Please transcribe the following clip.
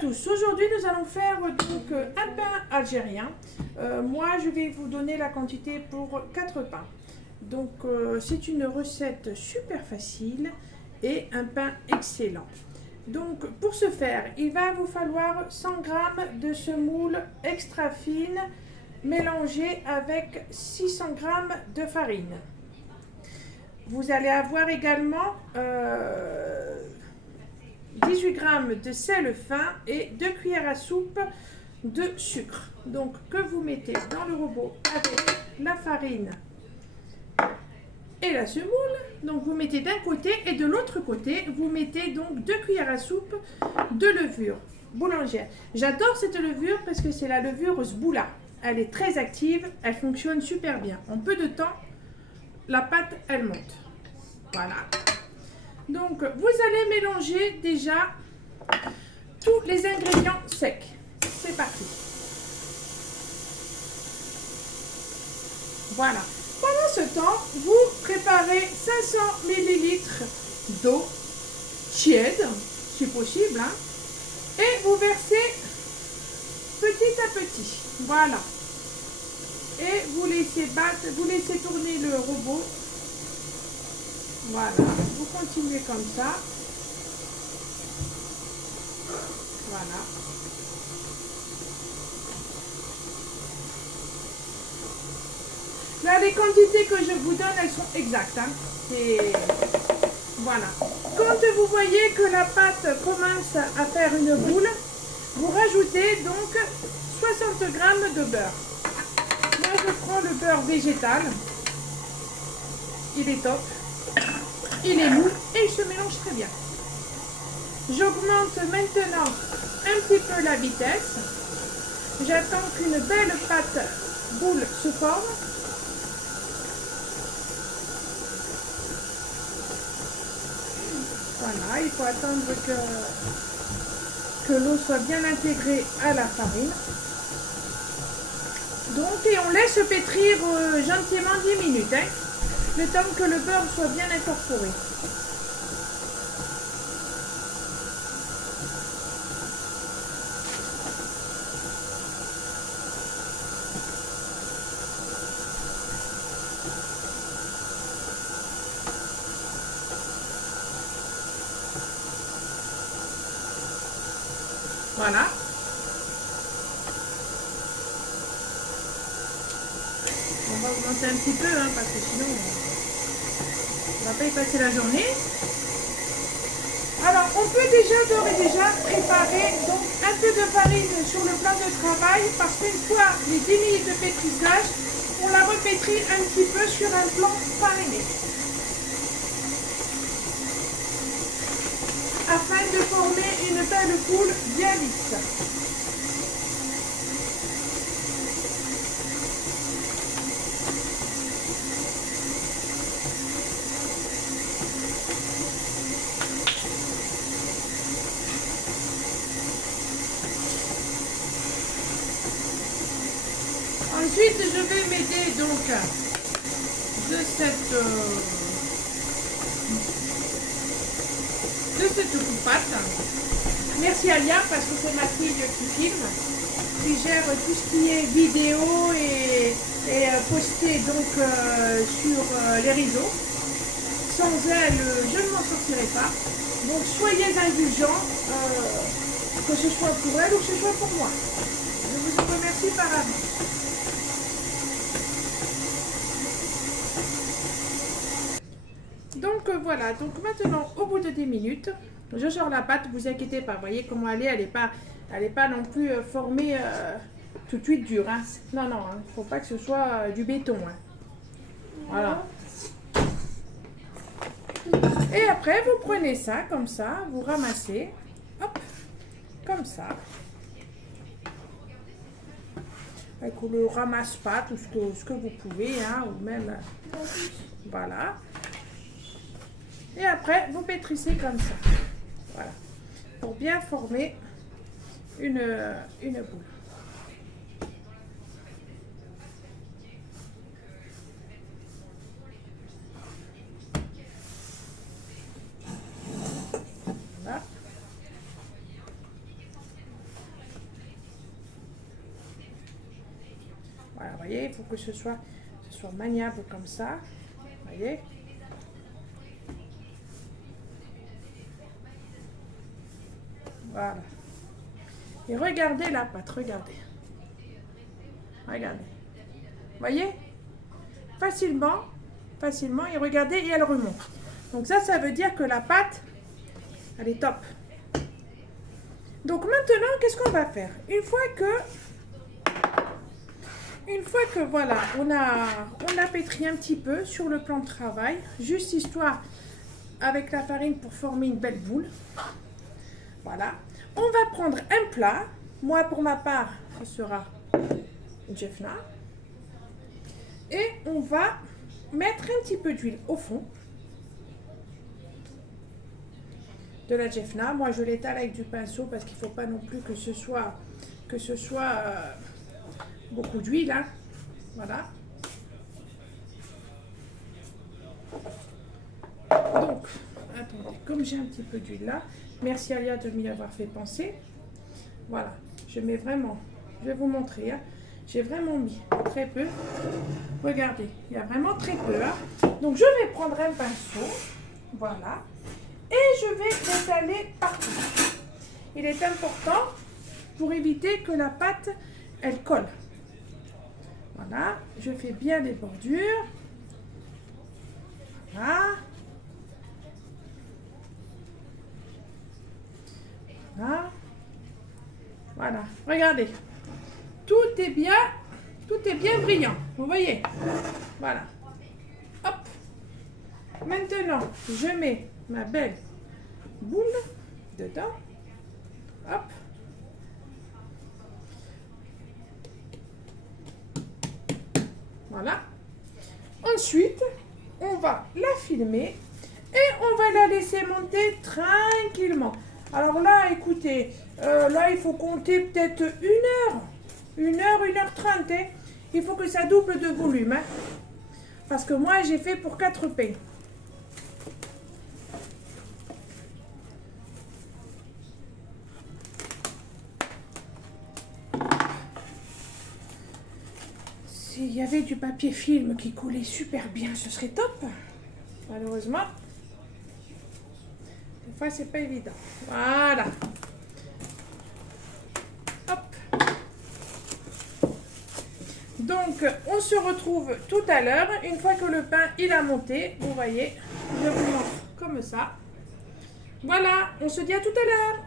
tous, aujourd'hui nous allons faire donc un pain algérien. Moi je vais vous donner la quantité pour 4 pains. Donc c'est une recette super facile et un pain excellent. Donc pour ce faire, il va vous falloir 100 g de semoule extra fine mélangée avec 600 g de farine. Vous allez avoir également 18 g de sel fin et 2 cuillères à soupe de sucre. Donc que vous mettez dans le robot avec la farine et la semoule. Donc vous mettez d'un côté et de l'autre côté, vous mettez donc 2 cuillères à soupe de levure boulangère. J'adore cette levure parce que c'est la levure Sboula. Elle est très active, elle fonctionne super bien. En peu de temps, la pâte, elle monte. Voilà. Donc, vous allez mélanger déjà tous les ingrédients secs. C'est parti. Voilà. Pendant ce temps, vous préparez 500 ml d'eau tiède, si possible, hein, et vous versez petit à petit. Voilà. Et vous laissez battre, vous laissez tourner le robot. Voilà, vous continuez comme ça. Voilà. Là, les quantités que je vous donne, elles sont exactes. Hein. Voilà. Quand vous voyez que la pâte commence à faire une boule, vous rajoutez donc 60 g de beurre. Moi, je prends le beurre végétal. Il est top. Il est mou et il se mélange très bien. J'augmente maintenant un petit peu la vitesse. J'attends qu'une belle pâte boule se forme. Voilà, il faut attendre que l'eau soit bien intégrée à la farine. Donc, et on laisse pétrir gentiment 10 minutes. Hein, le temps que le beurre soit bien incorporé. Voilà. On va augmenter un petit peu, hein, parce que sinon on ne va pas y passer la journée. Alors, on peut d'ores et déjà préparer donc un peu de farine sur le plan de travail, parce qu'une fois les 10 minutes de pétrissage, on la repétrit un petit peu sur un plan fariné, afin de former une belle boule bien lisse. Ensuite, je vais m'aider donc de cette pâte. Merci Alia, parce que c'est ma fille qui filme, qui gère tout ce qui est vidéo et posté donc sur les réseaux. Sans elle, je ne m'en sortirai pas. Donc soyez indulgents, que ce soit pour elle ou que ce soit pour moi. Je vous en remercie par avance. Donc voilà, donc maintenant au bout de 10 minutes, je sors la pâte, vous inquiétez pas, vous voyez comment elle est pas non plus formée tout de suite dure. Hein. Non, non, il ne faut pas que ce soit du béton. Hein. Voilà. Et après, vous prenez ça comme ça, vous ramassez, hop, comme ça. Avec le ramasse-pâte, tout ce que vous pouvez, hein, ou même, voilà. Et après, vous pétrissez comme ça. Voilà. Pour bien former une boule. Voilà. Voilà, vous voyez, il faut que ce soit maniable comme ça. Vous voyez? Voilà. Et regardez la pâte, regardez. Regardez. Vous voyez? Facilement, et regardez, et elle remonte. Donc ça veut dire que la pâte, elle est top. Donc maintenant, qu'est-ce qu'on va faire? Une fois que voilà, on a pétri un petit peu sur le plan de travail, juste histoire avec la farine pour former une belle boule. Voilà. On va prendre un plat. Moi, pour ma part, ce sera une jefna. Et on va mettre un petit peu d'huile au fond de la jefna. Moi, je l'étale avec du pinceau parce qu'il ne faut pas non plus que ce soit beaucoup d'huile. Hein. Voilà. Donc, attendez, comme j'ai un petit peu d'huile là, merci Alia de m'y avoir fait penser. Voilà, je mets vraiment, je vais vous montrer, hein. J'ai vraiment mis très peu. Regardez, il y a vraiment très peu. Hein. Donc, je vais prendre un pinceau, voilà, et je vais l'étaler partout. Il est important pour éviter que la pâte, elle colle. Voilà, je fais bien les bordures. Voilà. Voilà. Voilà, regardez. Tout est bien brillant. Vous voyez? Voilà. Hop. Maintenant, je mets ma belle boule dedans. Hop. Voilà. Ensuite, on va la filmer et on va la laisser monter tranquillement. Alors là, écoutez, là, il faut compter peut-être 1h30. Hein. Il faut que ça double de volume. Hein. Parce que moi, j'ai fait pour 4 pains. S'il y avait du papier film qui coulait super bien, ce serait top. Malheureusement, des fois, c'est pas évident. Voilà. Hop. Donc, on se retrouve tout à l'heure. Une fois que le pain, il a monté, vous voyez, je vous montre comme ça. Voilà, on se dit à tout à l'heure.